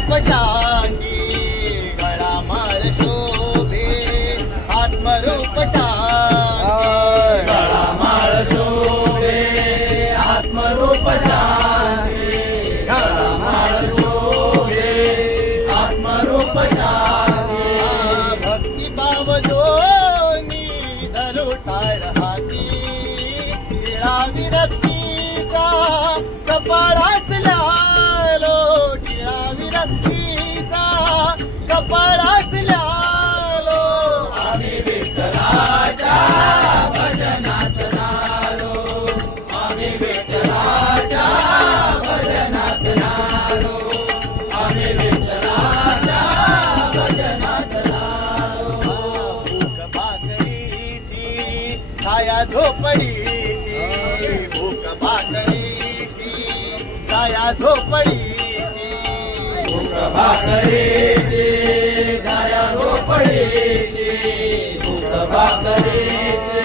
आत्मरूप शांती गळामाळ शोभे आत्मरूप शांती गळामाळ शोभे आत्मरूप शांती गळामाळ शोभे आत्मरूप शांती भक्तिभाव जोनी धरू टाळ हाती टिळा विरक्तीचा कपाळास ल्यालो टिळा विरक्तीचा कपाळास ल्यालो आम्ही विठ्ठलाच्या भजनात नालो आम्ही विठ्ठलाच्या भजनात नालो आम्ही विठ्ठलाच्या भजनात नालो भूक भाकरीची छाया झोपडीची भूक भाकरीची छाया झोपडीची भूक भाकरीची छाया झोपडीची भूक भाकरीची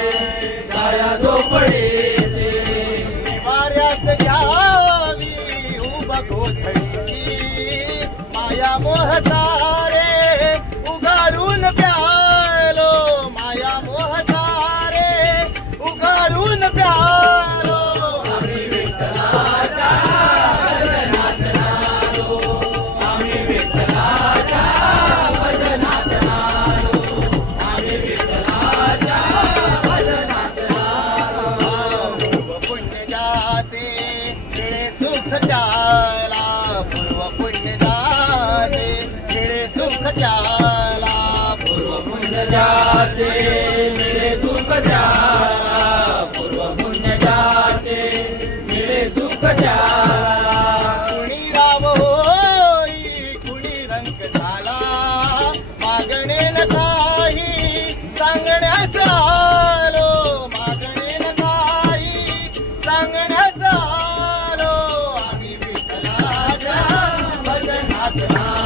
छाया झोपडीची वाऱ्यात घ्यावी उभ गोधडीची माया मोह सारे उघडून प्यालो माया मोह सारे उघडून प्यालो आम्ही विठ्ठलाच्या भजनात नालो आम्ही विठ्ठलाच्या भजनात नालो आम्ही विठ्ठलाच्या भजनात नालो पूर्व पुण्यजाचे मिळे सुख त्याला पूर्व पुण्यजाचे मिळे सुख त्याला पूर्व पुण्यजाचे मिळे सुख त्याला पूर्व पुण्यजाचे मिळे सुख त्याला कुणी राम होई कुणी रंग झाला मागणे न काही सांगण्यास आलो मागणे न काही सांगण्यास आलो आम्ही विठ्ठलाच्या भजनात नालो